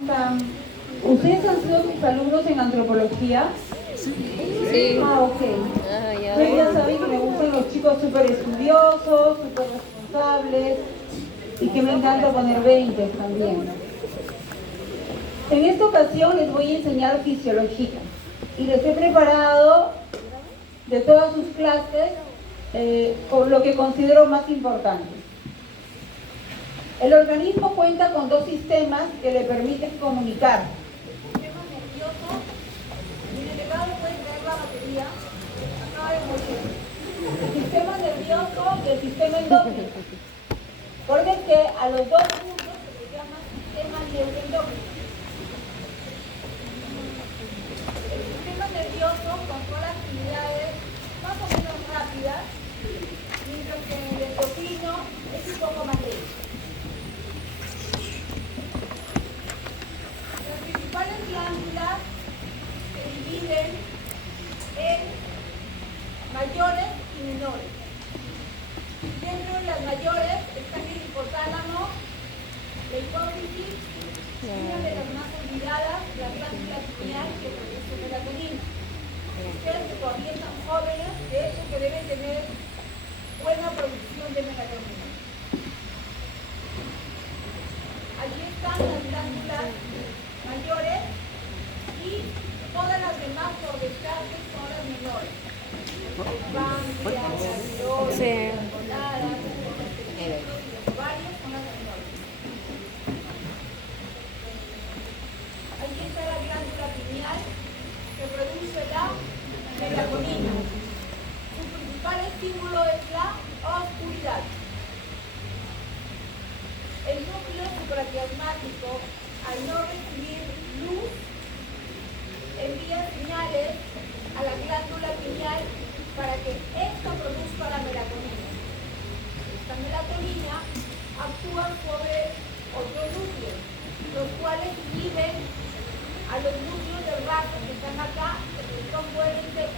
¿Ustedes han sido mis alumnos en antropología? Sí. Ah, ok. Ustedes ya saben que me gustan los chicos súper estudiosos, súper responsables y que me encanta poner 20 también. En esta ocasión les voy a enseñar fisiología y les he preparado de todas sus clases con lo que considero más importante. El organismo cuenta con dos sistemas que le permiten comunicar. El sistema nervioso, en el lado pueden traer la batería, acaba de morir. El sistema nervioso y el sistema endocrino. Recuerden que a los dos juntos se les llama sistema neuroendocrino. El sistema nervioso controla actividades más o menos rápidas, mientras que el endocrino es un poco más lento. Las principales glándulas se dividen en mayores y menores. Dentro de las mayores están el hipotálamo, la hipófisis, y una de las más olvidadas, la glándula pineal que produce melatonina. Ustedes que todavía están jóvenes, de hecho que deben tener buena producción de melatonina. Allí están las glándulas mayores y todas las demás por descarte son las menores. Páncreas, las tiroides, las gonadas, los testículos y los ovarios son las menores. Allí está la glándula pineal que produce la melatonina. Su principal estímulo es la oscuridad. El núcleo supraquiasmático, al no recibir luz, envía señales a la glándula pineal para que ésta produzca la melatonina. Esta melatonina actúa sobre otros núcleos, los cuales inhiben a los núcleos del raje que están acá, que son coherentes.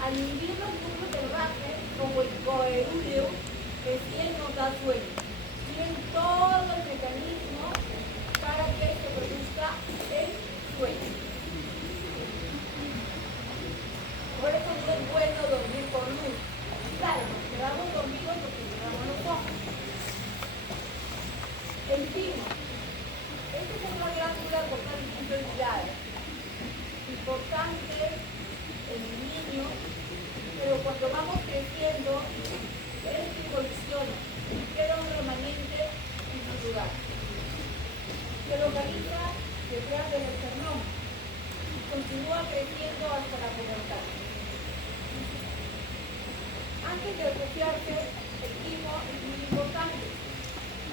Al inhibir los núcleos del raje, como el coerúleo, recién nos da sueño. Tienen todo el mecanismo para que se produzca el sueño. Por eso no es bueno dormir con luz. Claro, nos quedamos dormidos porque cerramos los ojos. El timo. Esta es una glándula totalmente olvidada. Importante en el niño, pero cuando vamos creciendo, es que evoluciona. Queda un remanente en su lugar. Se localiza detrás del esternón y continúa creciendo hasta la pubertad. Antes de asociarse, el timo es muy importante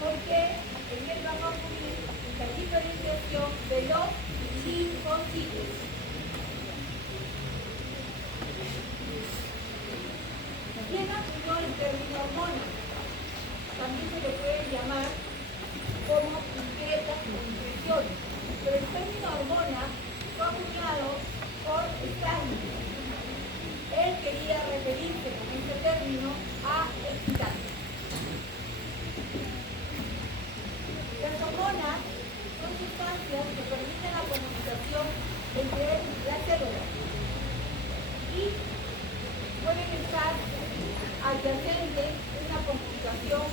porque en él va a ocurrir la diferenciación de los linfocitos. ¿Quién acuñó el término hormona? También se le puede llamar como incretas o impresiones. Pero el término hormona fue acuñado por Stanley. Él quería referirse con este término a excitantes. Las hormonas son sustancias que permiten la comunicación entre las células y pueden estar adyacentes a una comunicación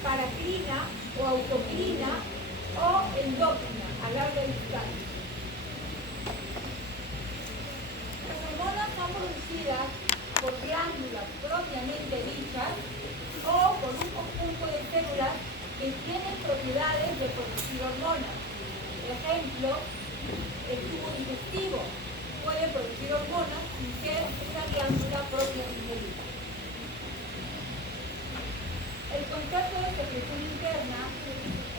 paracrina o autocrina o endócrina a larga distancia. Las hormonas son producidas por glándulas propiamente dichas o por un conjunto de células que tienen propiedades de producir hormonas. Por ejemplo, el tubo digestivo puede producir hormonas sin ser una glándula propiamente dicha. El concepto de secreción interna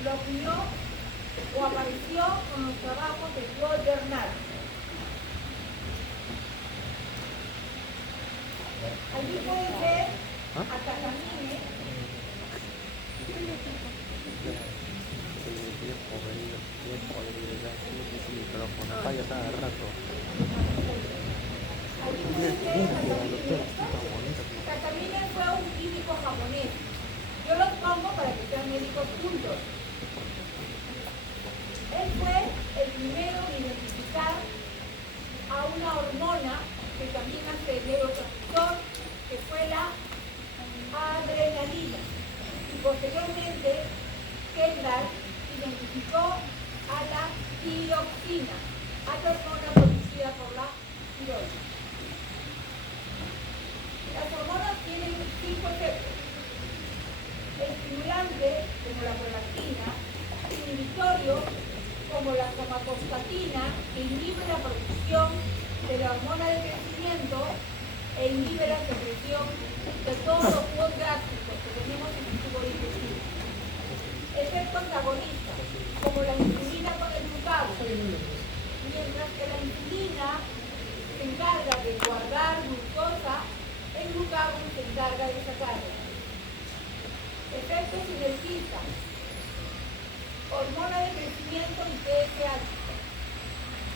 lo acuñó o apareció con los trabajos de Claude Bernard. Allí pueden ver a Takamine. Takamine fue un químico japonés. Yo los pongo para que sean médicos juntos. fue el primero en identificar a una hormona que también hace neurotransmisor, que fue la adrenalina. Y posteriormente, Kendall identificó a la tiroxina, a la hormona producida por la tiroides. Las hormonas tienen 5 efectos: estimulante, como la prolactina; inhibitorio, como la somatostatina, que inhibe la producción de la hormona de crecimiento e inhibe la secreción de todos los jugos gástricos que tenemos en el tubo digestivo. Efecto antagonista, como la insulina con el glucagón. Mientras que la insulina se encarga de guardar glucosa, el glucagón se encarga de sacarla. Efecto sinergista, hormona de crecimiento y TSH.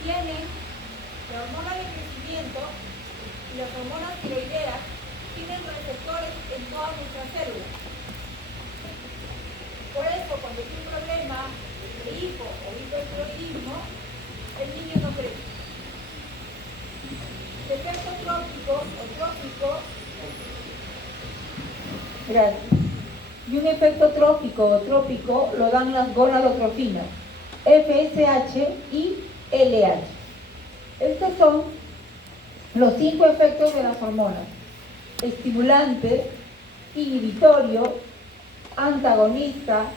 La hormona de crecimiento y las hormonas tiroideas tienen receptores en todas nuestras células. Por eso, cuando hay un problema de hipo o hipertiroidismo, el niño no crece. Efecto trófico o trófico. Gracias. Y un efecto trófico o trópico lo dan las gonadotrofinas, FSH y LH. Estos son los 5 efectos de las hormonas: estimulante, inhibitorio, antagonista,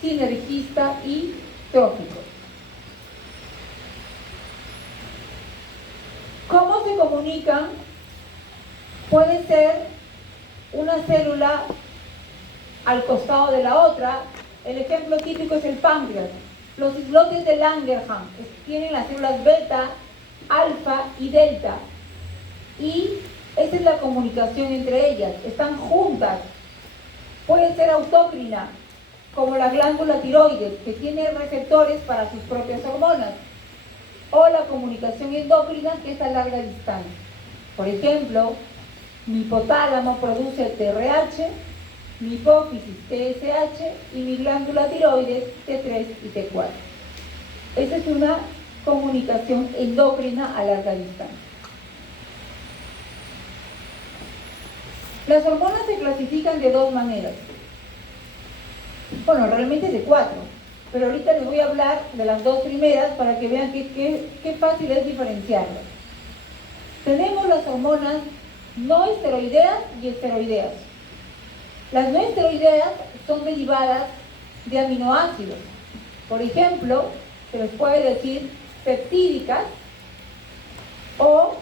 sinergista y trófico. ¿Cómo se comunican? Puede ser una célula al costado de la otra. El ejemplo típico es el páncreas. Los islotes de Langerhans tienen las células beta, alfa y delta, y esa es la comunicación entre ellas, están juntas. Puede ser autócrina, como la glándula tiroides, que tiene receptores para sus propias hormonas, o la comunicación endócrina, que es a larga distancia. Por ejemplo, mi hipotálamo produce TRH, mi hipófisis TSH y mi glándula tiroides T3 y T4. Esa es una comunicación endócrina a larga distancia. Las hormonas se clasifican de 2 maneras. Bueno, realmente de 4, pero ahorita les voy a hablar de las 2 primeras para que vean qué fácil es diferenciarlas. Tenemos las hormonas no esteroideas y esteroideas. Las no esteroideas son derivadas de aminoácidos. Por ejemplo, se les puede decir peptídicas o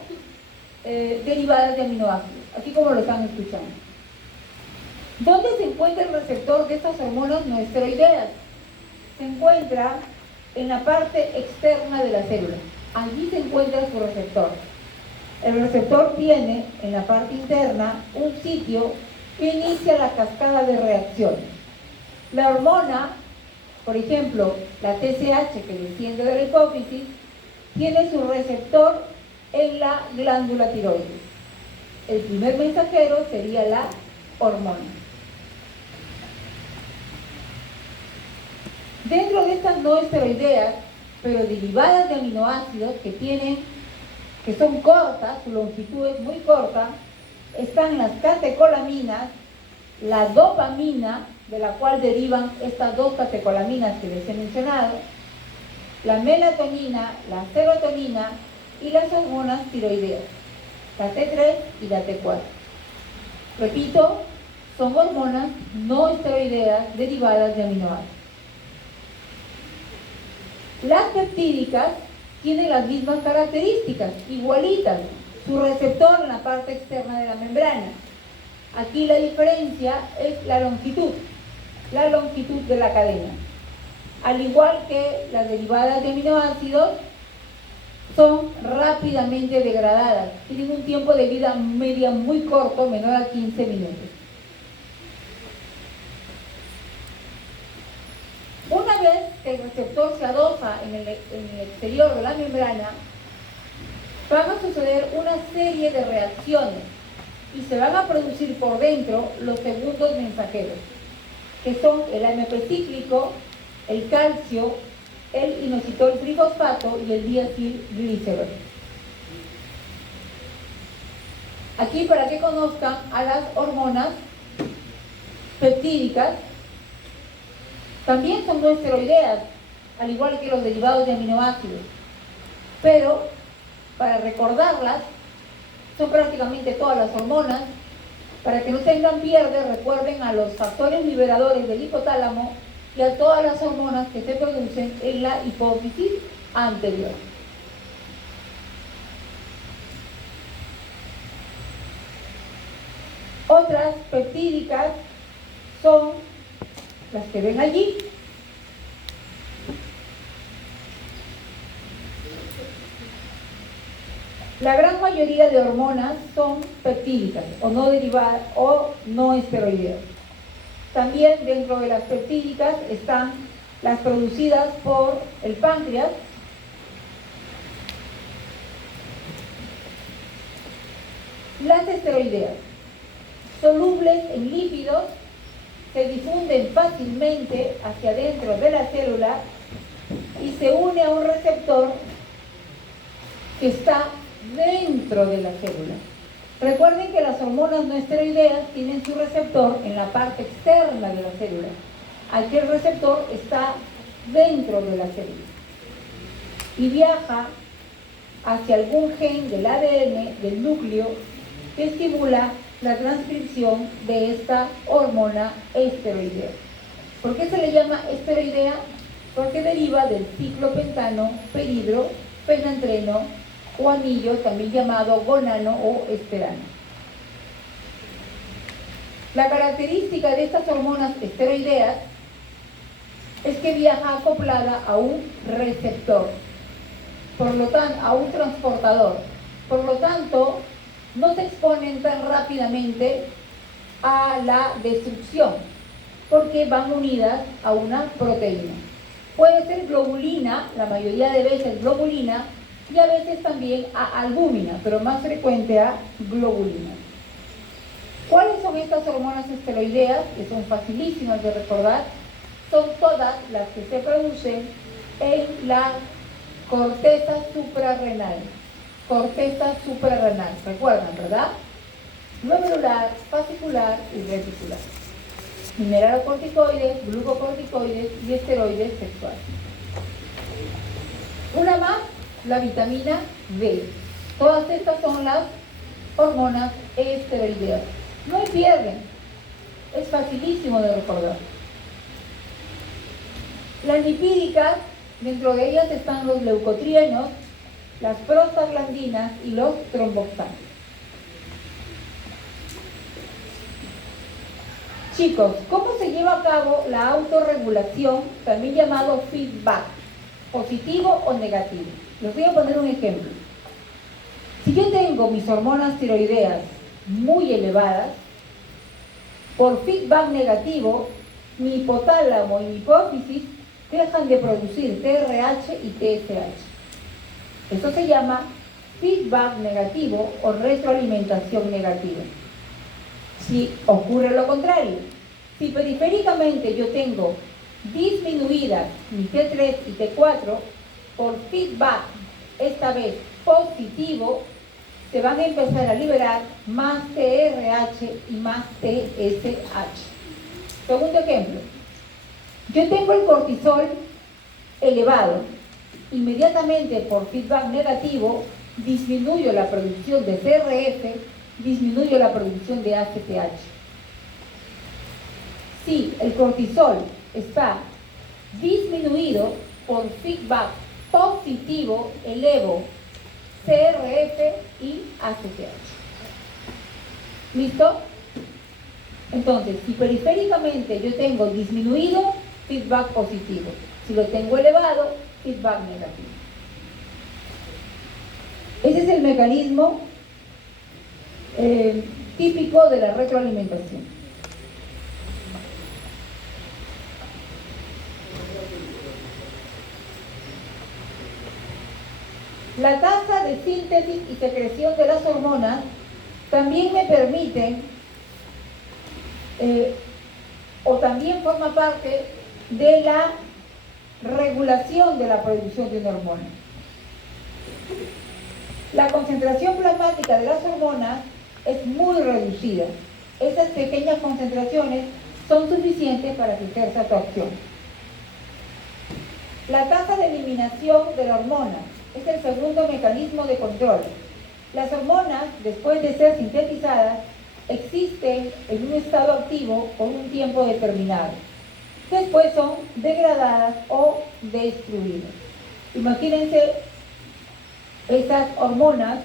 derivadas de aminoácidos, así como lo están escuchando. ¿Dónde se encuentra el receptor de estas hormonas no esteroideas? Se encuentra en la parte externa de la célula. Allí se encuentra su receptor. El receptor tiene en la parte interna un sitio que inicia la cascada de reacciones. La hormona, por ejemplo, la TSH, que desciende de la hipófisis, tiene su receptor en la glándula tiroides. El primer mensajero sería la hormona. Dentro de estas no esteroideas, pero derivadas de aminoácidos que son cortas, su longitud es muy corta, están las catecolaminas, la dopamina, de la cual derivan estas 2 catecolaminas que les he mencionado, la melatonina, la serotonina y las hormonas tiroideas, la T3 y la T4. Repito, son hormonas no esteroideas derivadas de aminoácidos. Las peptídicas tienen las mismas características, igualitas, su receptor en la parte externa de la membrana. Aquí la diferencia es la longitud de la cadena. Al igual que las derivadas de aminoácidos, son rápidamente degradadas, tienen un tiempo de vida media muy corto, menor a 15 minutos. Una vez que el receptor se aloja en el exterior de la membrana, van a suceder una serie de reacciones y se van a producir por dentro los segundos mensajeros, que son el AMP cíclico, el calcio, el inositol trifosfato y el diacilglicerol. Aquí para que conozcan a las hormonas peptídicas, también son no esteroideas, al igual que los derivados de aminoácidos, pero para recordarlas, son prácticamente todas las hormonas. Para que no tengan pierde, recuerden a los factores liberadores del hipotálamo y a todas las hormonas que se producen en la hipófisis anterior. Otras peptídicas son las que ven allí. La gran mayoría de hormonas son peptídicas o no derivadas o no esteroideas. También dentro de las peptídicas están las producidas por el páncreas, las esteroideas, solubles en lípidos, se difunden fácilmente hacia adentro de la célula y se une a un receptor que está dentro de la célula. Recuerden que las hormonas no esteroideas tienen su receptor en la parte externa de la célula. Aquí el receptor está dentro de la célula y viaja hacia algún gen del ADN del núcleo que estimula la transcripción de esta hormona esteroidea. ¿Por qué se le llama esteroidea? Porque deriva del ciclopentano, peridro, fenantreno o anillo, también llamado gonano o esterano. La característica de estas hormonas esteroideas es que viaja acoplada a un receptor, por lo tanto, a un transportador. Por lo tanto, no se exponen tan rápidamente a la destrucción, porque van unidas a una proteína. Puede ser globulina, la mayoría de veces globulina, y a veces también a albúmina, pero más frecuente a globulina. ¿Cuáles son estas hormonas esteroideas? Que son facilísimas de recordar. Son todas las que se producen en la corteza suprarrenal. Corteza suprarrenal, recuerdan, ¿verdad? Glomerular, fascicular y reticular. Mineralocorticoides, glucocorticoides y esteroides sexuales. Una más, la vitamina D. Todas estas son las hormonas esteroideas. No pierden, es facilísimo de recordar. Las lipídicas, dentro de ellas están los leucotrienos, las prostaglandinas y los tromboxanos. Chicos, ¿cómo se lleva a cabo la autorregulación, también llamado feedback, positivo o negativo? Les voy a poner un ejemplo. Si yo tengo mis hormonas tiroideas muy elevadas, por feedback negativo, mi hipotálamo y mi hipófisis dejan de producir TRH y TSH. Esto se llama feedback negativo o retroalimentación negativa. Si ocurre lo contrario, si periféricamente yo tengo disminuidas mi T3 y T4, por feedback, esta vez positivo, se van a empezar a liberar más TRH y más TSH. Segundo ejemplo, yo tengo el cortisol elevado, inmediatamente por feedback negativo disminuyo la producción de CRF, disminuyo la producción de ACTH. Si el cortisol está disminuido por feedback positivo, elevo CRF y ACTH. ¿Listo? Entonces, si periféricamente yo tengo disminuido, feedback positivo. Si lo tengo elevado, feedback negativo. Ese es el mecanismo típico de la retroalimentación. La tasa de síntesis y secreción de las hormonas también me permiten o también forma parte de la regulación de la producción de una hormona. La concentración plasmática de las hormonas es muy reducida. Esas pequeñas concentraciones son suficientes para que ejerza su acción. La tasa de eliminación de la hormona es el segundo mecanismo de control. Las hormonas, después de ser sintetizadas, existen en un estado activo por un tiempo determinado. Después son degradadas o destruidas. Imagínense esas hormonas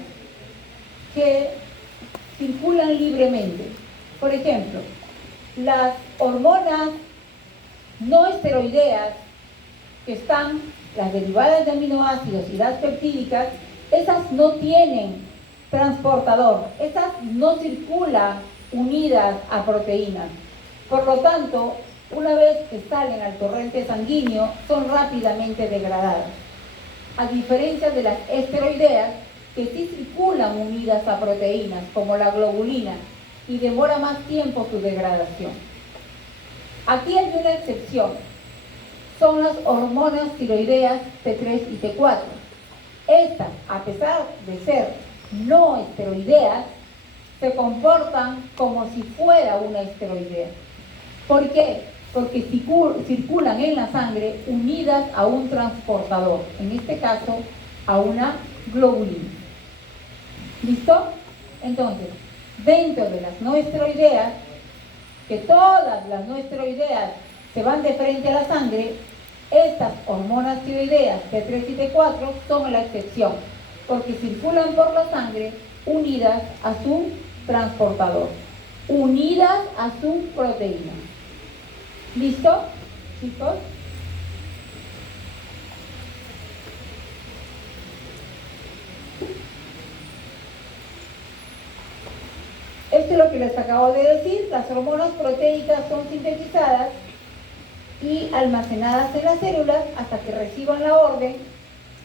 que circulan libremente. Por ejemplo, las hormonas no esteroideas, que están las derivadas de aminoácidos y las peptídicas, esas no tienen transportador, esas no circulan unidas a proteínas. Por lo tanto, una vez que salen al torrente sanguíneo, son rápidamente degradadas. A diferencia de las esteroideas, que sí circulan unidas a proteínas, como la globulina, y demora más tiempo su degradación. Aquí hay una excepción. Son las hormonas tiroideas T3 y T4. Estas, a pesar de ser no esteroideas, se comportan como si fuera una esteroidea. ¿Por qué? Porque circulan en la sangre unidas a un transportador, en este caso a una globulina. ¿Listo? Entonces, dentro de las no esteroideas, que todas las no esteroideas se van de frente a la sangre, estas hormonas tiroideas T3 y T4 son la excepción, porque circulan por la sangre unidas a su transportador, unidas a su proteína. ¿Listo, chicos? Esto es lo que les acabo de decir. Las hormonas proteicas son sintetizadas y almacenadas en las células hasta que reciban la orden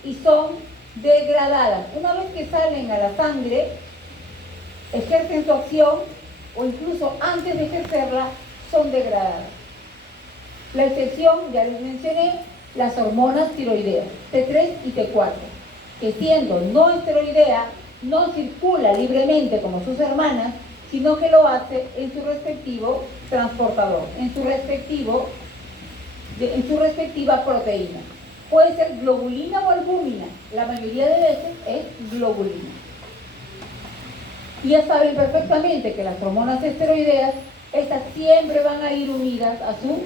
y son degradadas. Una vez que salen a la sangre, ejercen su acción o incluso antes de ejercerla, son degradadas. La excepción, ya les mencioné, las hormonas tiroideas, T3 y T4, que siendo no esteroidea, no circula libremente como sus hermanas, sino que lo hace en su respectivo transportador, en su respectiva proteína. Puede ser globulina o albúmina, la mayoría de veces es globulina. Y ya saben perfectamente que las hormonas esteroideas, estas siempre van a ir unidas a su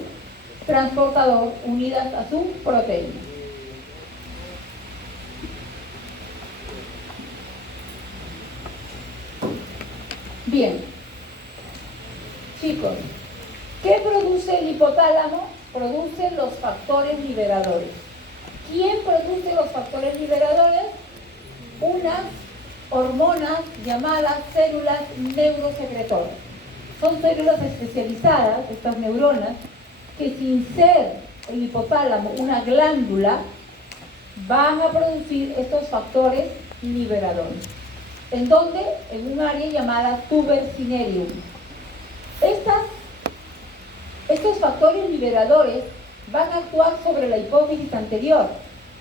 transportador, unidas a su proteína. Bien, chicos, ¿qué produce el hipotálamo? Produce los factores liberadores. ¿Quién produce los factores liberadores? Unas hormonas llamadas células neurosecretoras. Son células especializadas, estas neuronas, que sin ser el hipotálamo una glándula, van a producir estos factores liberadores. ¿En dónde? En un área llamada tuber cinereum. Estos factores liberadores van a actuar sobre la hipófisis anterior,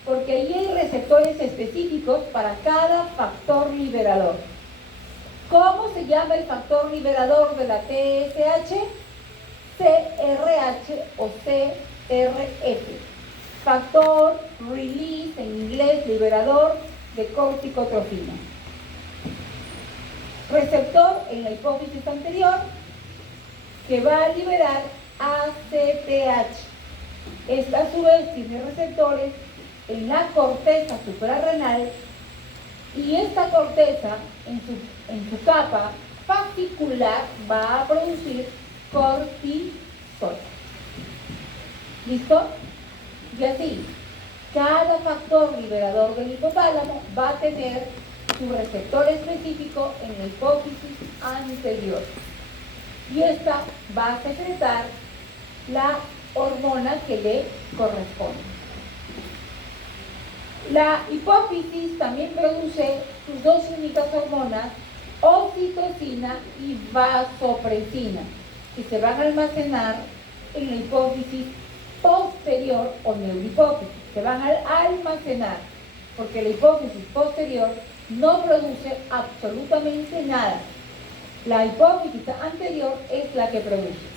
porque ahí hay receptores específicos para cada factor liberador. ¿Cómo se llama el factor liberador de la TSH? CRH o CRF. Factor release, en inglés, liberador de corticotrofina. Receptor en la hipófisis anterior que va a liberar ACTH. Esta a su vez tiene receptores en la corteza suprarrenal y esta corteza en su capa fascicular va a producir cortisol. ¿Listo? Y así, cada factor liberador del hipotálamo va a tener su receptor específico en la hipófisis anterior. Y esta va a secretar la hormona que le corresponde. La hipófisis también produce sus dos únicas hormonas, oxitocina y vasopresina, que se van a almacenar en la hipófisis posterior o neurohipófisis. Se van a almacenar, porque la hipófisis posterior no produce absolutamente nada. La hipófisis anterior es la que produce.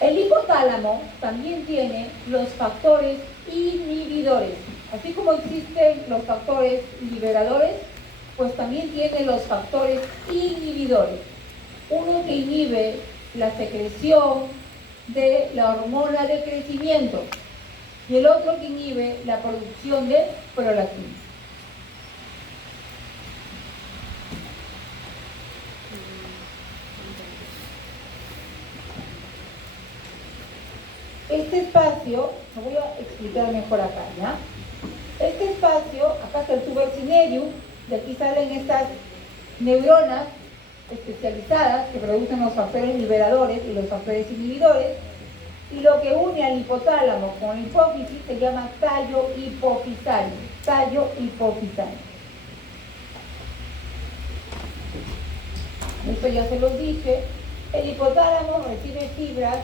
El hipotálamo también tiene los factores inhibidores. Así como existen los factores liberadores, pues también tiene los factores inhibidores. Uno que inhibe la secreción de la hormona de crecimiento y el otro que inhibe la producción de prolactina. Este espacio, lo voy a explicar mejor acá, ¿ya? Este espacio, acá está el tubo cinereum, de aquí salen estas neuronas especializadas que producen los factores liberadores y los factores inhibidores, y lo que une al hipotálamo con la hipófisis se llama tallo hipofisario. Tallo hipofisario. Esto ya se los dije. El hipotálamo recibe fibras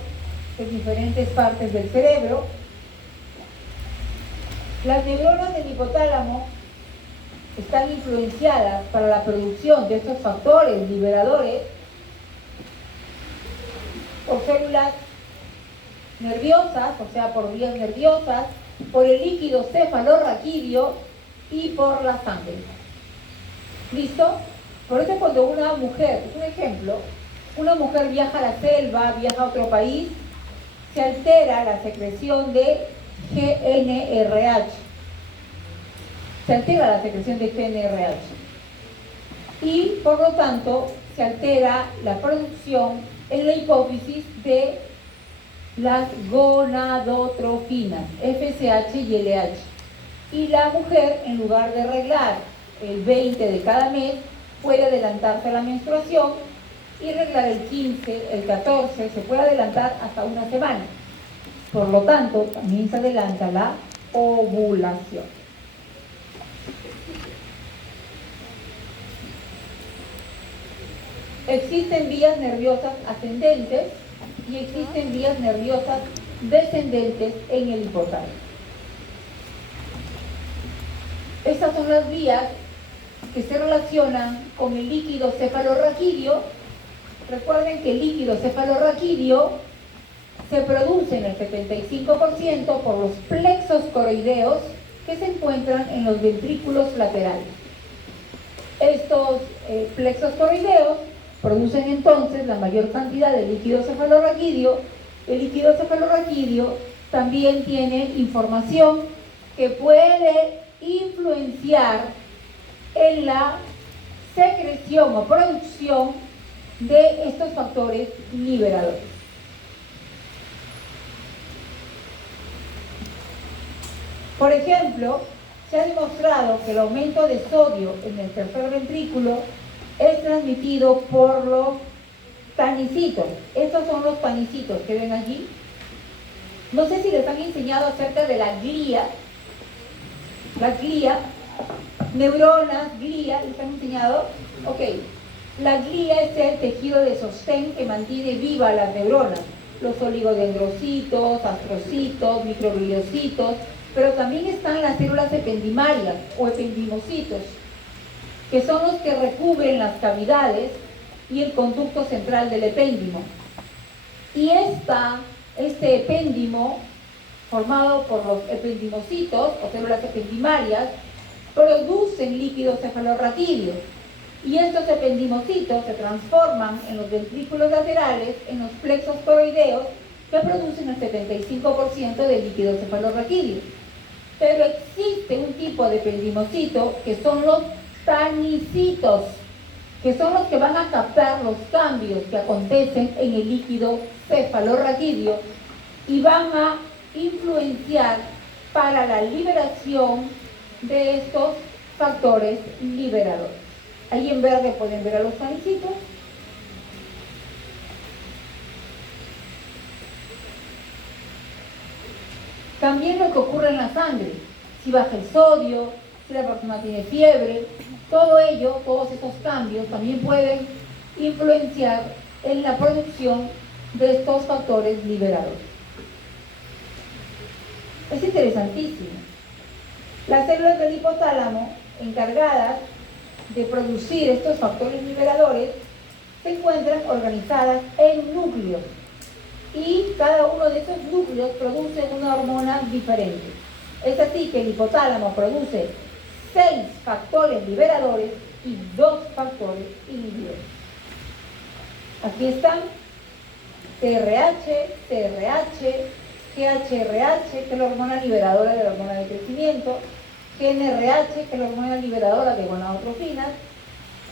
de diferentes partes del cerebro. Las neuronas del hipotálamo están influenciadas para la producción de estos factores liberadores por células nerviosas, o sea, por vías nerviosas, por el líquido cefalorraquídeo y por la sangre. ¿Listo? Por eso cuando una mujer, es un ejemplo, una mujer viaja a la selva, viaja a otro país, se altera la secreción de GNRH. Se altera la secreción de GNRH. Y por lo tanto se altera la producción en la hipófisis de las gonadotrofinas, FSH y LH. Y la mujer, en lugar de reglar el 20 de cada mes, puede adelantarse a la menstruación y reglar el 15, el 14, se puede adelantar hasta una semana. Por lo tanto, también se adelanta la ovulación. Existen vías nerviosas ascendentes y existen vías nerviosas descendentes en el hipotálamo. Estas son las vías que se relacionan con el líquido cefalorraquídeo. Recuerden que el líquido cefalorraquídeo se produce en el 75% por los plexos coroideos que se encuentran en los ventrículos laterales. Estos plexos coroideos producen entonces la mayor cantidad de líquido cefalorraquídeo. El líquido cefalorraquídeo también tiene información que puede influenciar en la secreción o producción de estos factores liberadores. Por ejemplo, se ha demostrado que el aumento de sodio en el tercer ventrículo es transmitido por los tanicitos. Estos son los tanicitos que ven allí. No sé si les han enseñado acerca de la glía. La glía, neuronas, glía, ¿les han enseñado? Ok, la glía es el tejido de sostén que mantiene viva las neuronas. Los oligodendrocitos, astrocitos, microgliocitos, pero también están las células ependimarias o ependimocitos, que son los que recubren las cavidades y el conducto central del epéndimo. Y este epéndimo, formado por los ependimocitos o células ependimarias, producen líquido cefalorraquídeo. Y estos ependimocitos se transforman en los ventrículos laterales, en los plexos coroideos, que producen el 75% del líquido cefalorraquídeo. Pero existe un tipo de ependimocito que son los tanicitos, que son los que van a captar los cambios que acontecen en el líquido cefalorraquídeo y van a influenciar para la liberación de estos factores liberadores. Ahí en verde pueden ver a los tanicitos. También lo que ocurre en la sangre, si baja el sodio, si la persona tiene fiebre, todo ello, todos estos cambios también pueden influenciar en la producción de estos factores liberadores. Es interesantísimo. Las células del hipotálamo encargadas de producir estos factores liberadores se encuentran organizadas en núcleos y cada uno de esos núcleos produce una hormona diferente. Es así que el hipotálamo produce 6 factores liberadores y 2 factores inhibidores. Aquí están TRH, TRH, GHRH, que es la hormona liberadora de la hormona de crecimiento, GNRH, que es la hormona liberadora de gonadotrofinas,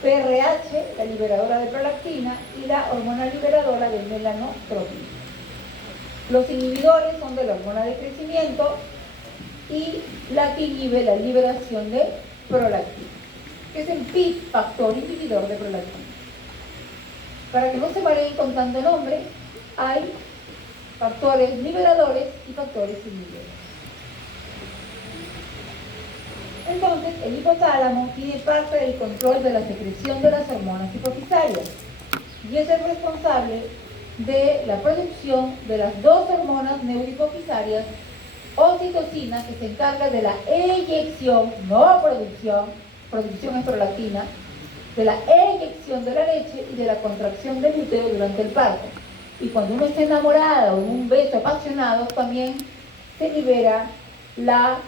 PRH, la liberadora de prolactina, y la hormona liberadora de melanotropina. Los inhibidores son de la hormona de crecimiento y la que inhibe la liberación de prolactina, que es el PIP, factor inhibidor de prolactina. Para que no se mareen con tanto nombre, hay factores liberadores y factores inhibidores. Entonces, el hipotálamo tiene parte del control de la secreción de las hormonas hipofisarias y es el responsable de la producción de las 2 hormonas neurohipofisarias, oxitocina, que se encarga de la eyección, no producción es prolactina, de la eyección de la leche y de la contracción del útero durante el parto. Y cuando uno está enamorado o en un beso apasionado, también se libera la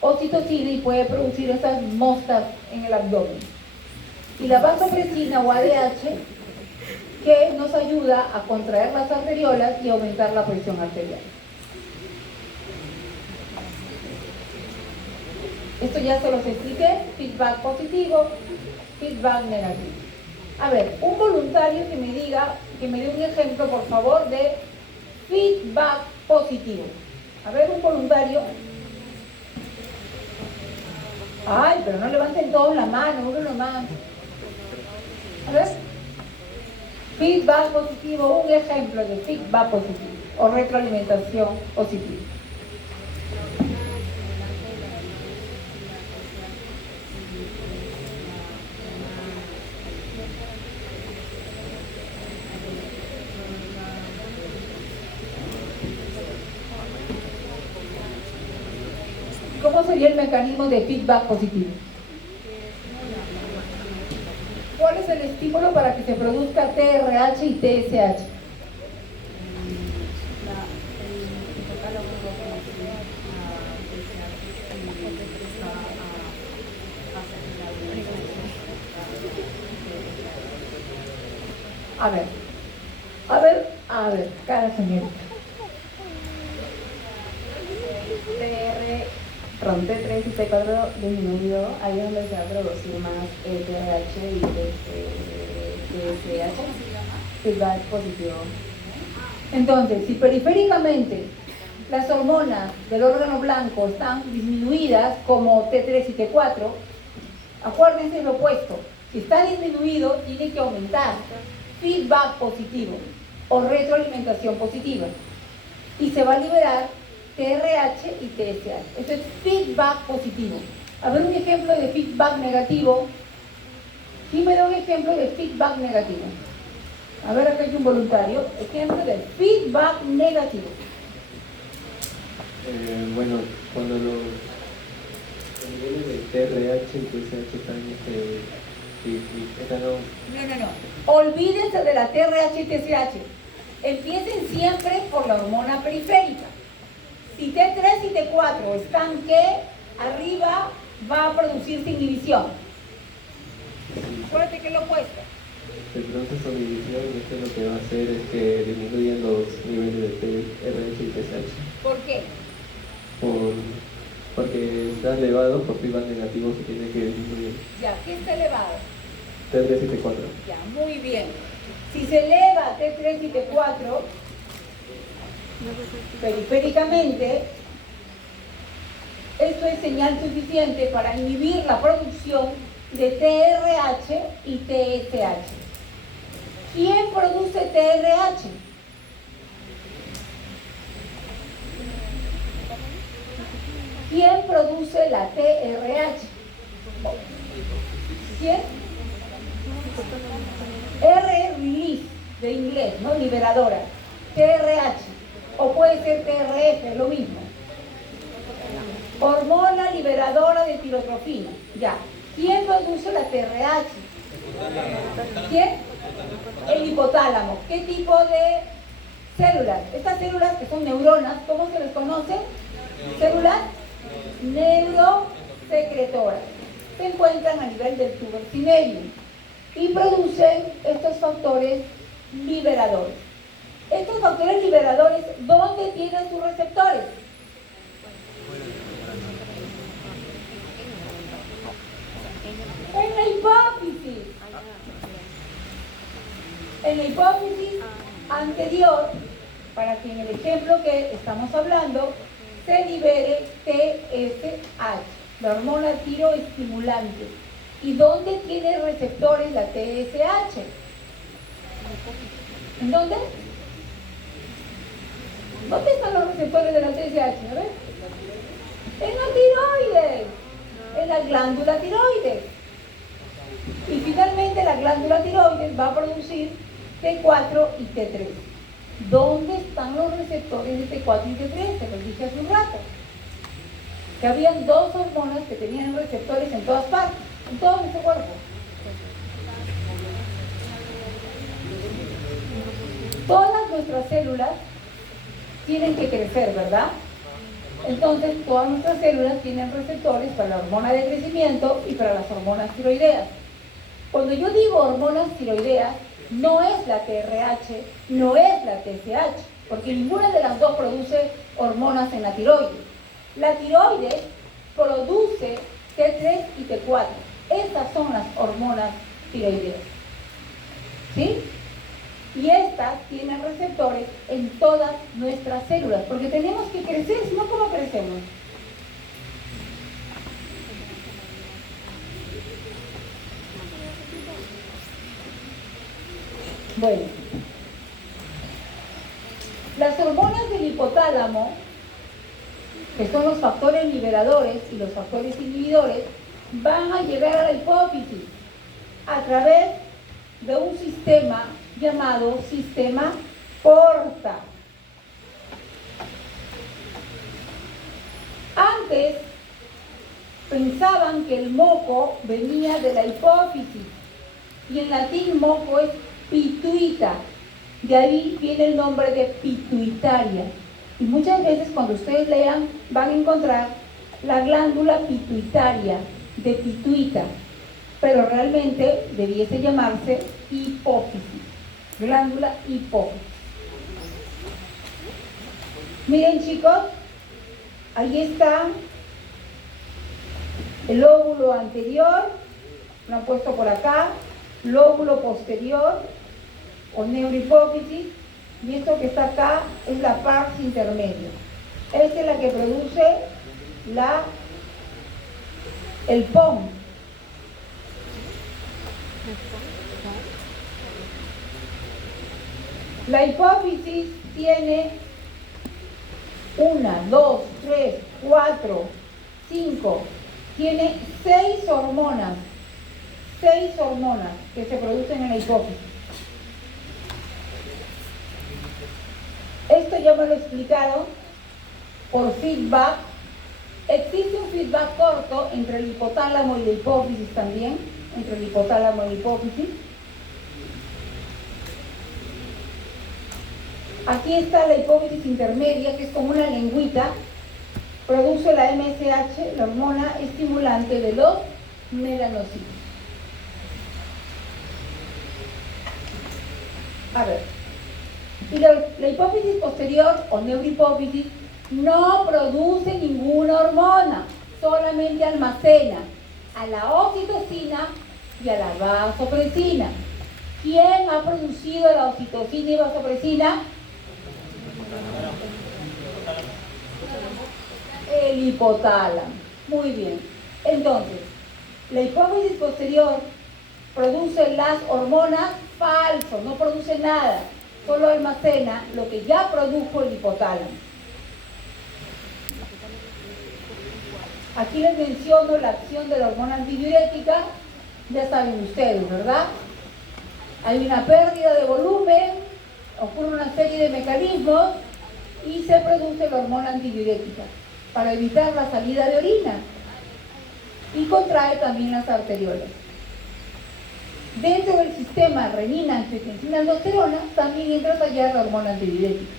oxitocina y puede producir esas moscas en el abdomen. Y la vasopresina o ADH, que nos ayuda a contraer las arteriolas y aumentar la presión arterial. Esto ya se los expliqué, feedback positivo, feedback negativo. A ver, un voluntario que me diga, que me dé un ejemplo, por favor, de feedback positivo. A ver, un voluntario. Ay, pero no levanten todos la mano, uno nomás. A ver. Feedback positivo, un ejemplo de feedback positivo o retroalimentación positiva. ¿Cómo sería el mecanismo de feedback positivo? ¿Cuál es el estímulo para que se produzca TRH y TSH? A ver, cada señorita. Con T3 y T4 disminuido, ahí es donde se va a producir más TRH y TSH, feedback positivo. Entonces, si periféricamente las hormonas del órgano blanco están disminuidas como T3 y T4, acuérdense lo opuesto. Si está disminuido, tiene que aumentar. Feedback positivo o retroalimentación positiva. Y se va a liberar TRH y TSH. Eso es feedback positivo. A ver un ejemplo de feedback negativo. ¿Quién me da un ejemplo de feedback negativo? A ver, acá hay un voluntario. Ejemplo de feedback negativo. Bueno, cuando los niveles de TRH y TSH están No. Olvídense de la TRH y TSH. Empiecen siempre por la hormona periférica. Si T3 y T4 están que arriba, va a producirse inhibición. Acuérdate que es lo opuesto. El proceso de inhibición, lo que va a hacer es que disminuyen los niveles de TRH y TSH. ¿Por qué? Porque está elevado, por feedback negativo se tiene que disminuir. Ya, ¿qué está elevado? T3 y T4. Ya, muy bien. Si se eleva T3 y T4, periféricamente, esto es señal suficiente para inhibir la producción de TRH y TSH. ¿Quién produce TRH? ¿Quién produce la TRH? ¿Quién? R, release, de inglés, ¿no? Liberadora. TRH. O puede ser TRF, lo mismo. Hormona liberadora de tirotrofina. Ya. ¿Quién produce la TRH? ¿Quién? El hipotálamo. ¿Qué tipo de células? Estas células que son neuronas, ¿cómo se les conoce? Células neurosecretoras. Se encuentran a nivel del tubo cinerium y producen estos factores liberadores. Estos factores liberadores, ¿dónde tienen sus receptores? En la hipófisis. En la hipófisis anterior, para que en el ejemplo que estamos hablando se libere TSH, la hormona tiroestimulante. ¿Y dónde tiene receptores la TSH? ¿En dónde? ¿Dónde están los receptores de la TSH? A ver. En la tiroides, en la glándula tiroides. Y finalmente la glándula tiroides va a producir T4 y T3. ¿Dónde están los receptores de T4 y T3? Te lo dije hace un rato. Que habían dos hormonas que tenían receptores en todas partes, en todo nuestro cuerpo. Todas nuestras células tienen que crecer, ¿verdad? Entonces, todas nuestras células tienen receptores para la hormona de crecimiento y para las hormonas tiroideas. Cuando yo digo hormonas tiroideas, no es la TRH, no es la TSH, porque ninguna de las dos produce hormonas en la tiroides. La tiroides produce T3 y T4. Estas son las hormonas tiroideas. ¿Sí? Y estas tienen receptores en todas nuestras células, porque tenemos que crecer, si no, ¿cómo crecemos? Bueno, las hormonas del hipotálamo, que son los factores liberadores y los factores inhibidores, van a llegar a la hipófisis a través de un sistema llamado sistema porta. Antes pensaban que el moco venía de la hipófisis y en latín moco es pituita, de ahí viene el nombre de pituitaria. Y muchas veces cuando ustedes lean van a encontrar la glándula pituitaria de pituita, pero realmente debiese llamarse hipófisis, glándula hipófisis. Miren, chicos, ahí está el lóbulo anterior, lo han puesto por acá, lóbulo posterior o neurohipófisis, y esto que está acá es la pars intermedia. Esta es la que produce el POM. La hipófisis tiene 1, 2, 3, 4, 5, tiene 6 hormonas que se producen en la hipófisis. Esto ya me lo explicaron por feedback. Existe un feedback corto entre el hipotálamo y la hipófisis también, entre el hipotálamo y la hipófisis. Aquí está la hipófisis intermedia, que es como una lengüita, produce la MSH, la hormona estimulante de los melanocitos. A ver, y la hipófisis posterior o neurohipófisis no produce ninguna hormona, solamente almacena a la oxitocina y a la vasopresina. ¿Quién ha producido la oxitocina y vasopresina? El hipotálamo. Muy bien. Entonces, la hipófisis posterior produce las hormonas falso, no produce nada, solo almacena lo que ya produjo el hipotálamo. Aquí les menciono la acción de la hormona antidiurética, ya saben ustedes, ¿verdad? Hay una pérdida de volumen, ocurre una serie de mecanismos y se produce la hormona antidiurética. para evitar la salida de orina y contrae también las arteriolas. Dentro del sistema renina, angiotensina, aldosterona también entra a hallar la hormona antidiurética.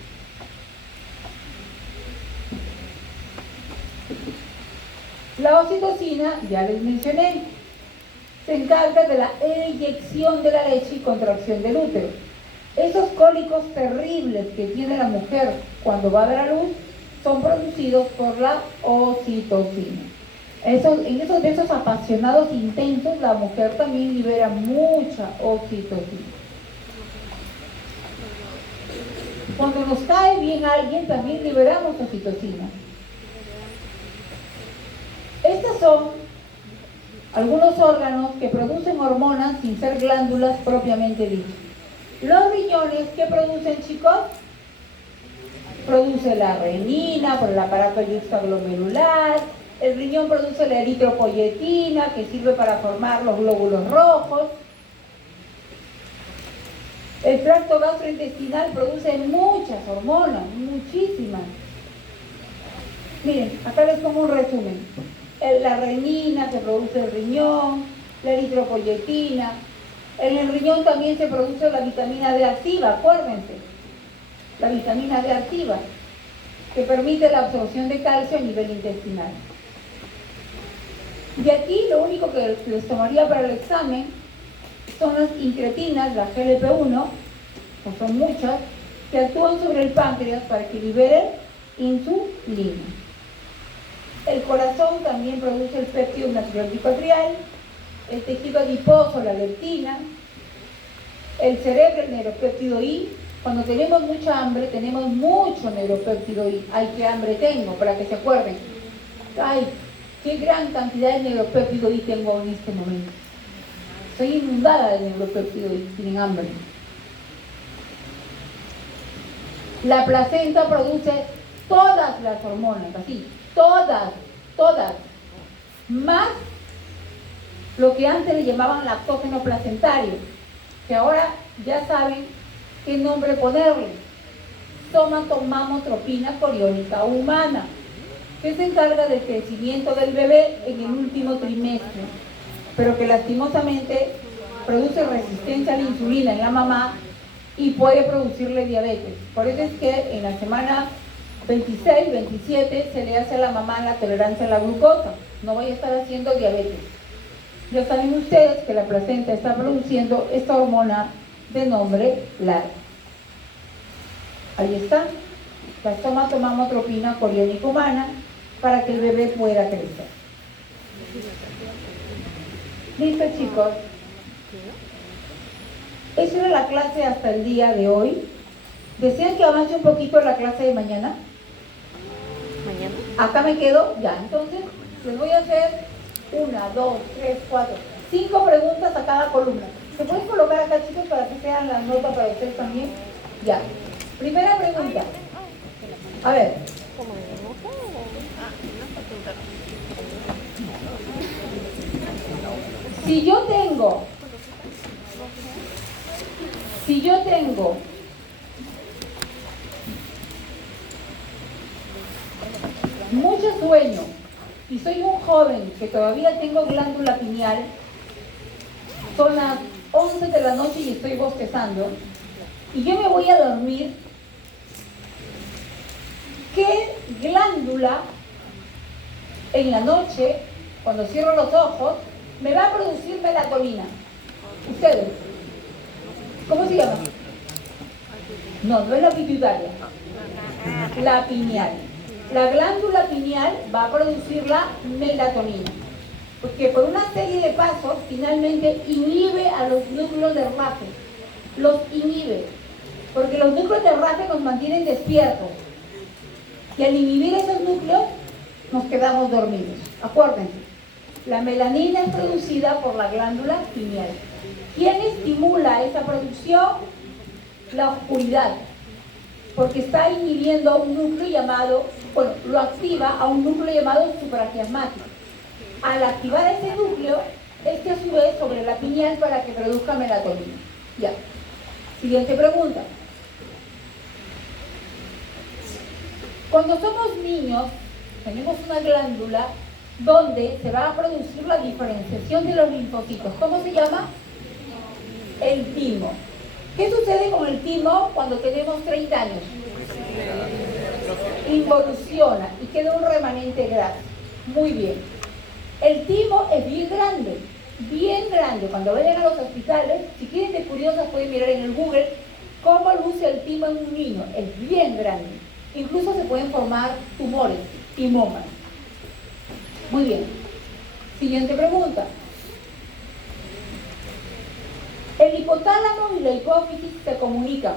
La oxitocina, ya les mencioné, se encarga de la eyección de la leche y contracción del útero. Esos cólicos terribles que tiene la mujer cuando va a dar a luz son producidos por la oxitocina. En esos apasionados intensos, la mujer también libera mucha oxitocina. Cuando nos cae bien alguien, también liberamos oxitocina. Estos son algunos órganos que producen hormonas sin ser glándulas propiamente dichas. Los riñones, ¿qué producen, chicos? Produce la renina por el aparato yuxtaglomerular. El riñón produce la eritropoyetina, que sirve para formar los glóbulos rojos. El tracto gastrointestinal produce muchas hormonas, muchísimas. Miren, acá les pongo un resumen. La renina que produce el riñón, la eritropoyetina. En el riñón también se produce la vitamina D activa, acuérdense. La vitamina D activa, que permite la absorción de calcio a nivel intestinal. Y aquí lo único que les tomaría para el examen son las incretinas, la GLP-1, que son muchas, que actúan sobre el páncreas para que libere insulina. El corazón también produce el péptido natriótico atrial, el tejido adiposo, la leptina, el cerebro, el neuropéptido I. Cuando tenemos mucha hambre, tenemos mucho neuropéptido I. Ay, qué hambre tengo, para que se acuerden. Ay, qué gran cantidad de neuropéptido I tengo en este momento. Soy inundada de neuropéptido I, tienen hambre. La placenta produce todas las hormonas, así, todas, más lo que antes le llamaban lactógeno placentario, que ahora ya saben qué nombre ponerle: somatomamotropina coriónica humana, que se encarga del crecimiento del bebé en el último trimestre, pero que lastimosamente produce resistencia a la insulina en la mamá y puede producirle diabetes. Por eso es que en la semana 26, 27 se le hace a la mamá la tolerancia a la glucosa. No vaya a estar haciendo diabetes. Ya saben ustedes que la placenta está produciendo esta hormona de nombre LAR. Ahí está, la somatomamotropina coriónica humana, para que el bebé pueda crecer. ¿Listo, chicos? Esa era la clase hasta el día de hoy. ¿Desean que avance un poquito la clase de mañana? ¿Mañana? Acá me quedo, ya. Entonces, les voy a hacer 1, 2, 3, 4, 5 preguntas a cada columna. ¿Se pueden colocar acá, chicos, para que sean las notas para ustedes también? Ya. Primera pregunta. A ver. Si yo tengo mucho sueño y soy un joven que todavía tengo glándula pineal, son las 11 de la noche y estoy bostezando, y yo me voy a dormir, ¿qué glándula en la noche, cuando cierro los ojos, me va a producir melatonina? ¿Ustedes? ¿Cómo se llama? No, no es la pituitaria. La pineal. La glándula pineal va a producir la melatonina, porque por una serie de pasos finalmente inhibe a los núcleos de Rafe. Los inhibe, porque los núcleos de Rafe nos mantienen despiertos. Y al inhibir esos núcleos, nos quedamos dormidos. Acuérdense, la melanina es producida por la glándula pineal. ¿Quién estimula esa producción? La oscuridad, porque está inhibiendo a un núcleo llamado, bueno, lo activa a un núcleo llamado supraquiasmático. Al activar ese núcleo, este a su vez sobre la pineal para que produzca melatonina. Ya. Siguiente pregunta. Cuando somos niños, tenemos una glándula donde se va a producir la diferenciación de los linfocitos. ¿Cómo se llama? El timo. ¿Qué sucede con el timo cuando tenemos 30 años? Involuciona y queda un remanente graso. Muy bien. El timo es bien grande, bien grande. Cuando vayan a los hospitales, si quieren de curiosas pueden mirar en el Google cómo luce el timo en un niño. Es bien grande. Incluso se pueden formar tumores, timomas. Muy bien. Siguiente pregunta. El hipotálamo y la hipófisis se comunican.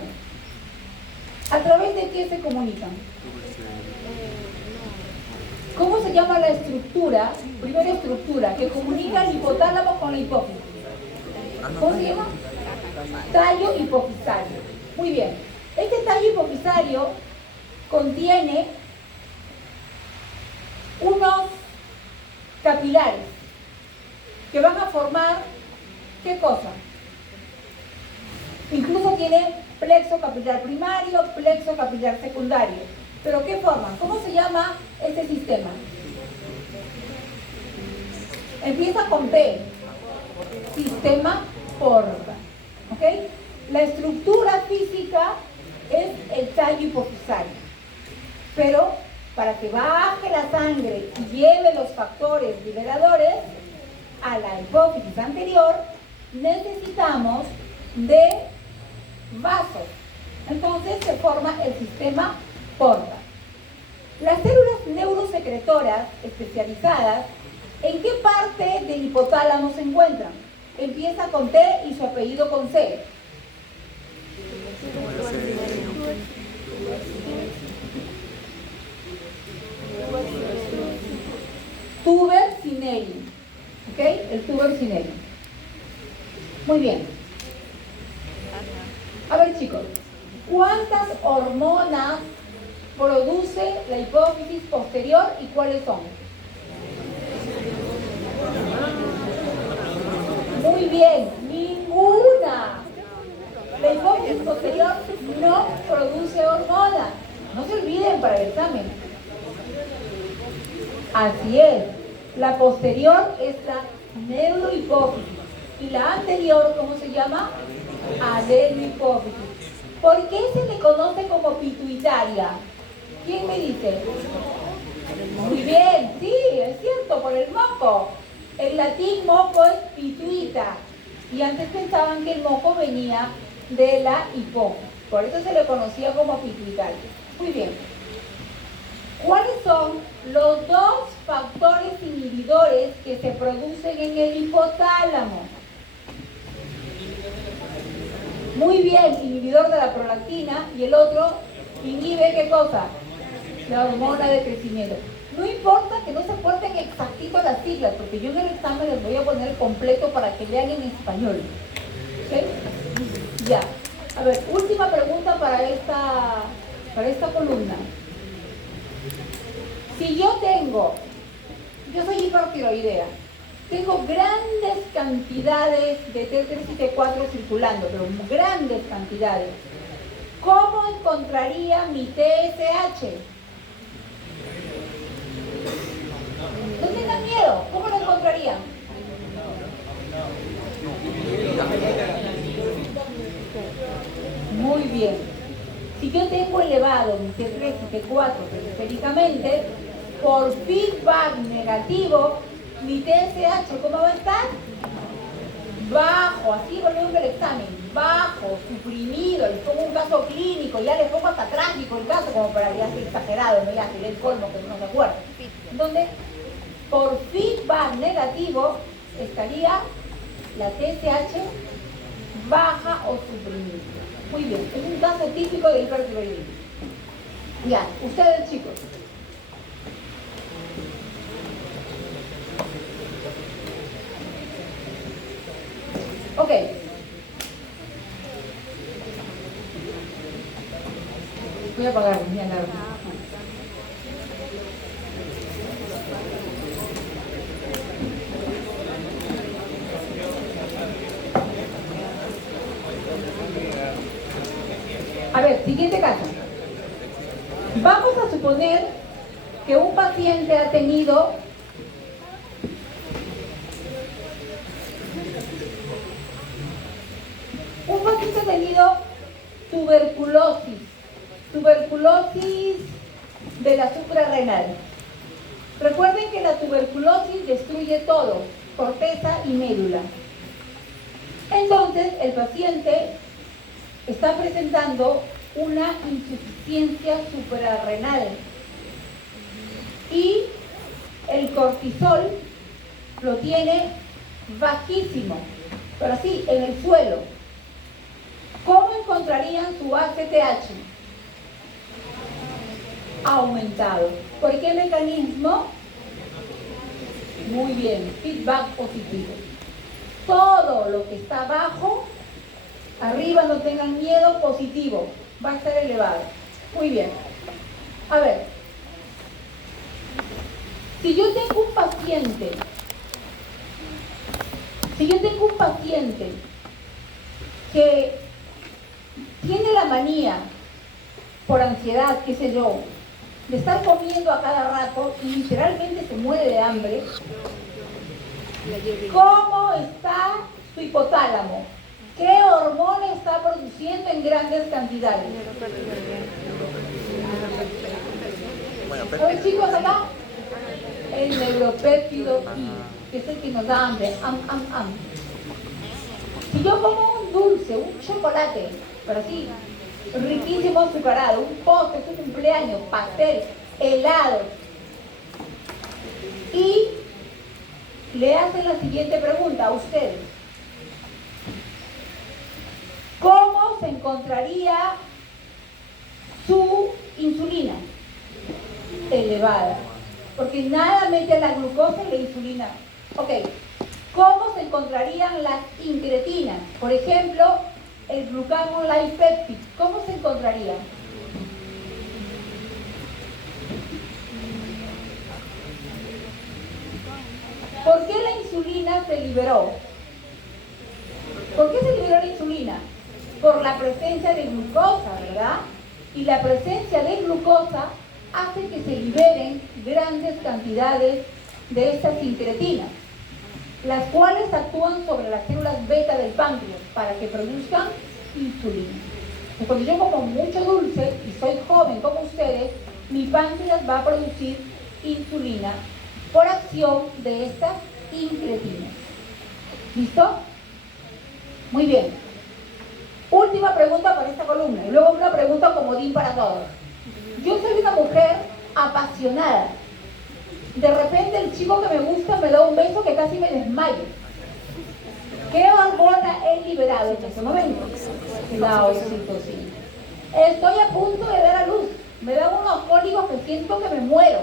¿A través de qué se comunican? ¿Cómo se llama la estructura, primera estructura, que comunica el hipotálamo con la hipófisis? ¿Cómo se llama? Tallo hipofisario. Muy bien. Este tallo hipofisario contiene unos capilares que van a formar, ¿qué cosa? Incluso tiene plexo capilar primario, plexo capilar secundario. ¿Pero qué forman? ¿Cómo se llama este sistema? Empieza con P. Sistema porta. ¿Ok? La estructura física es el tallo hipofisario. Pero para que baje la sangre y lleve los factores liberadores a la hipófisis anterior, necesitamos de vasos. Entonces se forma el sistema porta. Las células neurosecretoras especializadas, ¿en qué parte del hipotálamo se encuentran? Empieza con T y su apellido con C. Tuber cinerium. ¿Ok? El tuber cinerium. Muy bien. A ver, chicos, ¿cuántas hormonas produce la hipófisis posterior y cuáles son? Muy bien, ninguna. La hipófisis posterior no produce hormonas. No se olviden para el examen. Así es. La posterior es la neurohipófisis. Y la anterior, ¿cómo se llama? Adenohipófisis. ¿Por qué se le conoce como pituitaria? ¿Quién me dice? Muy bien, sí, es cierto, por el moco. En latín moco es pituita. Y antes pensaban que el moco venía de la hipófisis. Por eso se le conocía como pituitaria. Muy bien. ¿Cuáles son los dos factores inhibidores que se producen en el hipotálamo? Muy bien, inhibidor de la prolactina y el otro inhibe ¿qué cosa? La hormona de crecimiento. No importa que no se acuerden exactito las siglas, porque yo en el examen les voy a poner completo para que lean en español. ¿Ok? Ya. A ver, última pregunta para esta columna. Si yo soy hipertiroidea, tengo grandes cantidades de T3 y T4 circulando, pero grandes cantidades. ¿Cómo encontraría mi TSH? No tengan miedo, ¿cómo lo encontraría? Muy bien. Si yo tengo elevado mi T3 y T4 periféricamente, por feedback negativo, mi TSH, ¿cómo va a estar? Bajo, así volvemos al examen, bajo, suprimido, les pongo un caso clínico, ya les pongo hasta trágico el caso, como para ya ser exagerado, no ya que el colmo que no se acuerda. Donde por feedback negativo estaría la TSH baja o suprimida. Muy bien, es un caso típico de hipertiroidismo. Ya, ustedes chicos. Ok. Voy a apagar mi alarma. A ver, siguiente caso. Vamos a suponer que un paciente ha tenido tuberculosis de la suprarrenal. Recuerden que la tuberculosis destruye todo, corteza y médula. Entonces, el paciente está presentando una insuficiencia suprarrenal y el cortisol lo tiene bajísimo, pero así, en el suelo. ¿Cómo encontrarían su ACTH? Aumentado. ¿Por qué mecanismo? Muy bien, feedback positivo. Todo lo que está abajo, arriba no tengan miedo, positivo, va a estar elevado. Muy bien. A ver, si yo tengo un paciente que tiene la manía por ansiedad, qué sé yo, de estar comiendo a cada rato y literalmente se muere de hambre, ¿cómo está su hipotálamo? ¿Qué hormona está produciendo en grandes cantidades? A ver, chicos, acá, el neuropéptido I, que es el que nos da hambre, Si yo como un dulce, un chocolate, pero así, riquísimo azucarado, un postre, su cumpleaños, pastel, helado, y le hacen la siguiente pregunta a ustedes: ¿cómo se encontraría su insulina? Elevada, porque nada mete la glucosa y la insulina. Ok, ¿cómo se encontrarían las incretinas? Por ejemplo, el glucosilipéptido, ¿cómo se encontraría? ¿Por qué la insulina se liberó? ¿Por qué se liberó la insulina? Por la presencia de glucosa, ¿verdad? Y la presencia de glucosa hace que se liberen grandes cantidades de estas incretinas, las cuales actúan sobre las células beta del páncreas para que produzcan insulina. Y cuando yo como mucho dulce y soy joven como ustedes, mi páncreas va a producir insulina por acción de estas incretinas. ¿Listo? Muy bien. Última pregunta para esta columna y luego una pregunta comodín para todos. Yo soy una mujer apasionada. De repente el chico que me gusta me da un beso que casi me desmayo. ¿Qué hormona he liberado en ese momento? La oxitocina. Estoy a punto de dar a luz. Me dan unos cólicos que siento que me muero.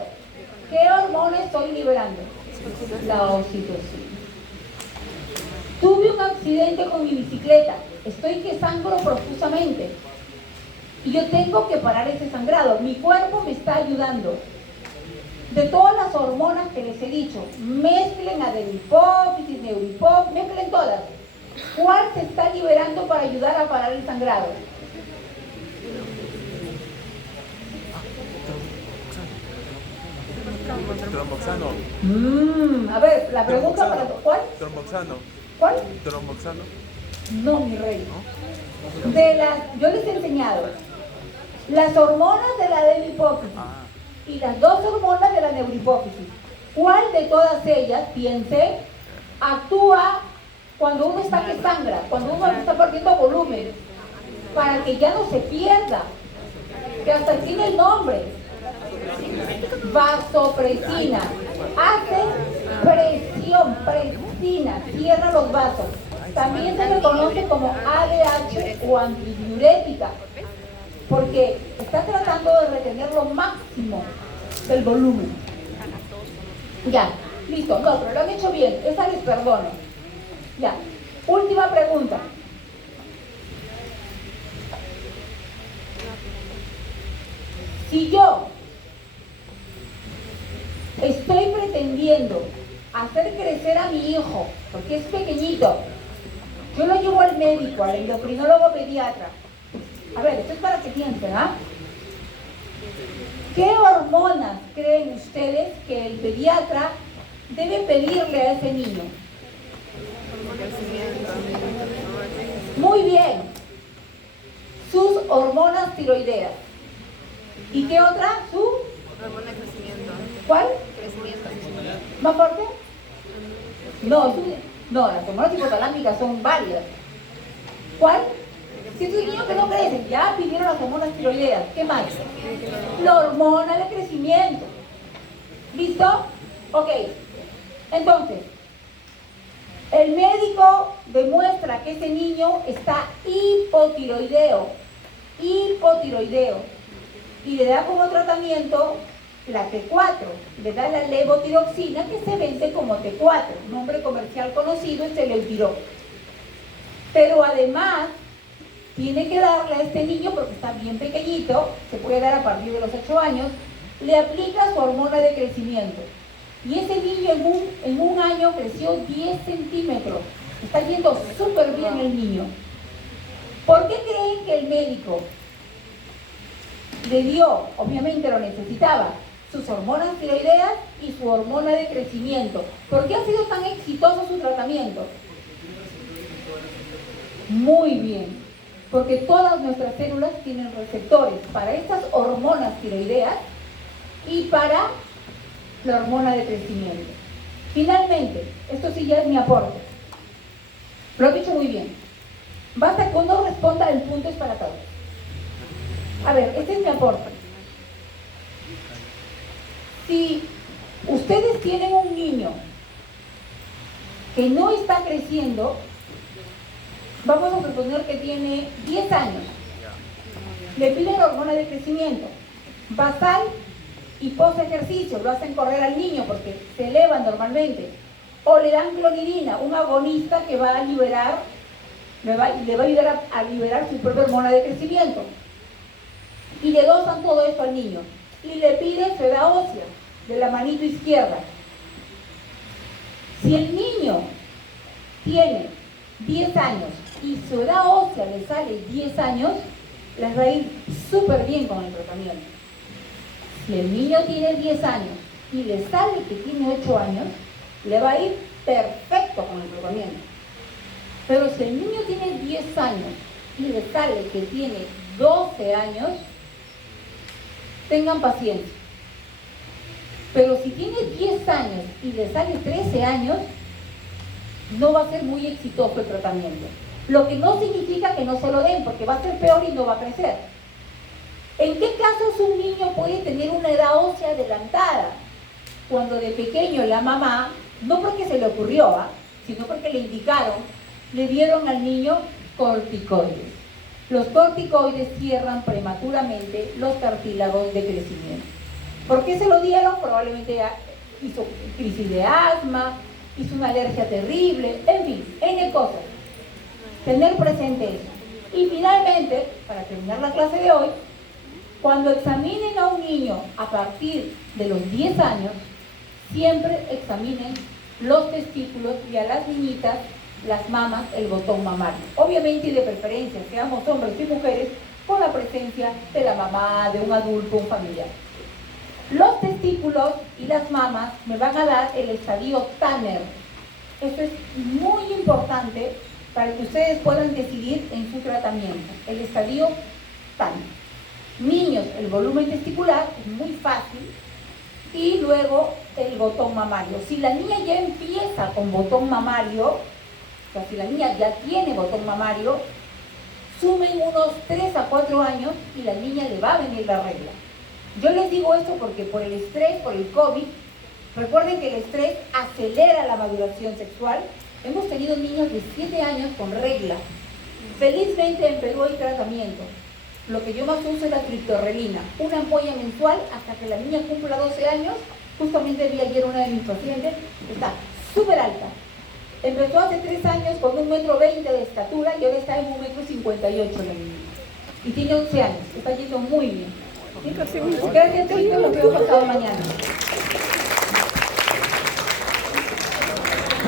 ¿Qué hormona estoy liberando? La oxitocina. Tuve un accidente con mi bicicleta. Estoy que sangro profusamente. Y yo tengo que parar ese sangrado. Mi cuerpo me está ayudando. De todas las hormonas que les he dicho, mezclen adenipófisis, neurohipófisis, mezclen todas. ¿Cuál se está liberando para ayudar a parar el sangrado? Tromboxano. A ver, la pregunta para... ¿Cuál? Tromboxano. ¿Cuál? Tromboxano. No, mi rey. Yo les he enseñado las hormonas de la adenipófisis y las dos hormonas de la neurohipófisis. ¿Cuál de todas ellas, piense, actúa cuando uno está que sangra, cuando uno está perdiendo volumen, para que ya no se pierda, que hasta tiene el nombre? Vasopresina. Hace presión, presina, cierra los vasos. También se le conoce como ADH o antidiurética, porque está tratando de retener lo máximo del volumen. Ya, listo, no, pero lo han hecho bien, esa les perdono. Ya, última pregunta. Si yo estoy pretendiendo hacer crecer a mi hijo, porque es pequeñito, yo lo llevo al médico, al endocrinólogo pediatra. A ver, esto es para que piensen, ¿ah? ¿Qué hormonas creen ustedes que el pediatra debe pedirle a ese niño? Muy bien. Sus hormonas tiroideas. ¿Y qué otra? ¿Su? Hormona de crecimiento. ¿Cuál? Crecimiento. ¿Más fuerte? No, las hormonas hipotalámicas son varias. ¿Cuál? Si es un niño que no crece, ya pidieron las hormonas tiroideas. ¿Qué más? La hormona de crecimiento. ¿Listo? Ok. Entonces, el médico demuestra que ese niño está hipotiroideo. Y le da como tratamiento la T4. Le da la levotiroxina, que se vende como T4. Nombre comercial conocido es el Eutiro. Pero además, tiene que darle a este niño, porque está bien pequeñito, se puede dar a partir de los 8 años, le aplica su hormona de crecimiento. Y ese niño en un año creció 10 centímetros. Está yendo súper bien el niño. ¿Por qué creen que el médico le dio, obviamente lo necesitaba, sus hormonas tiroideas y su hormona de crecimiento? ¿Por qué ha sido tan exitoso su tratamiento? Muy bien, porque todas nuestras células tienen receptores para estas hormonas tiroideas y para la hormona de crecimiento. Finalmente, esto sí ya es mi aporte. Lo he dicho muy bien. Basta que uno responda, el punto es para todos. A ver, este es mi aporte. Si ustedes tienen un niño que no está creciendo, vamos a suponer que tiene 10 años, le piden hormona de crecimiento, basal y post ejercicio, lo hacen correr al niño porque se eleva normalmente, o le dan clonidina, un agonista que va a liberar, le va a ayudar a liberar su propia hormona de crecimiento, y le dosan todo esto al niño, y le piden su edad ósea de la manito izquierda. Si el niño tiene 10 años y su edad ósea le sale 10 años, les va a ir súper bien con el tratamiento. Si el niño tiene 10 años y le sale que tiene 8 años, le va a ir perfecto con el tratamiento. Pero si el niño tiene 10 años y le sale que tiene 12 años, tengan paciencia. Pero si tiene 10 años y le sale 13 años, no va a ser muy exitoso el tratamiento. Lo que no significa que no se lo den, porque va a ser peor y no va a crecer. ¿En qué casos un niño puede tener una edad ósea adelantada? Cuando de pequeño la mamá, no porque se le ocurrió, sino porque le indicaron, le dieron al niño corticoides. Los corticoides cierran prematuramente los cartílagos de crecimiento. ¿Por qué se lo dieron? Probablemente hizo crisis de asma, hizo una alergia terrible, en fin, N cosas. Tener presente eso. Y finalmente, para terminar la clase de hoy, cuando examinen a un niño a partir de los 10 años, siempre examinen los testículos y a las niñitas, las mamas, el botón mamario. Obviamente y de preferencia, seamos hombres y mujeres, con la presencia de la mamá, de un adulto, un familiar. Los testículos y las mamas me van a dar el estadio Tanner. Esto es muy importante para que ustedes puedan decidir en su tratamiento. El estadio Tanner. Niños, el volumen testicular es muy fácil. Y luego el botón mamario. Si la niña ya empieza con botón mamario, o sea, si la niña ya tiene botón mamario, sumen unos 3 a 4 años y la niña le va a venir la regla. Yo les digo esto porque por el estrés, por el COVID, recuerden que el estrés acelera la maduración sexual. Hemos tenido niños de 7 años con regla. Felizmente en Perú hay tratamiento. Lo que yo más uso es la triptorelina, una ampolla mensual hasta que la niña cumpla 12 años. Justamente vi ayer una de mis pacientes, está súper alta. Empezó hace 3 años con 1,20 m de estatura y ahora está en 1,58 m la niña. Y tiene 11 años, está yendo muy bien. Gracias, chicos, nos vemos pasado mañana.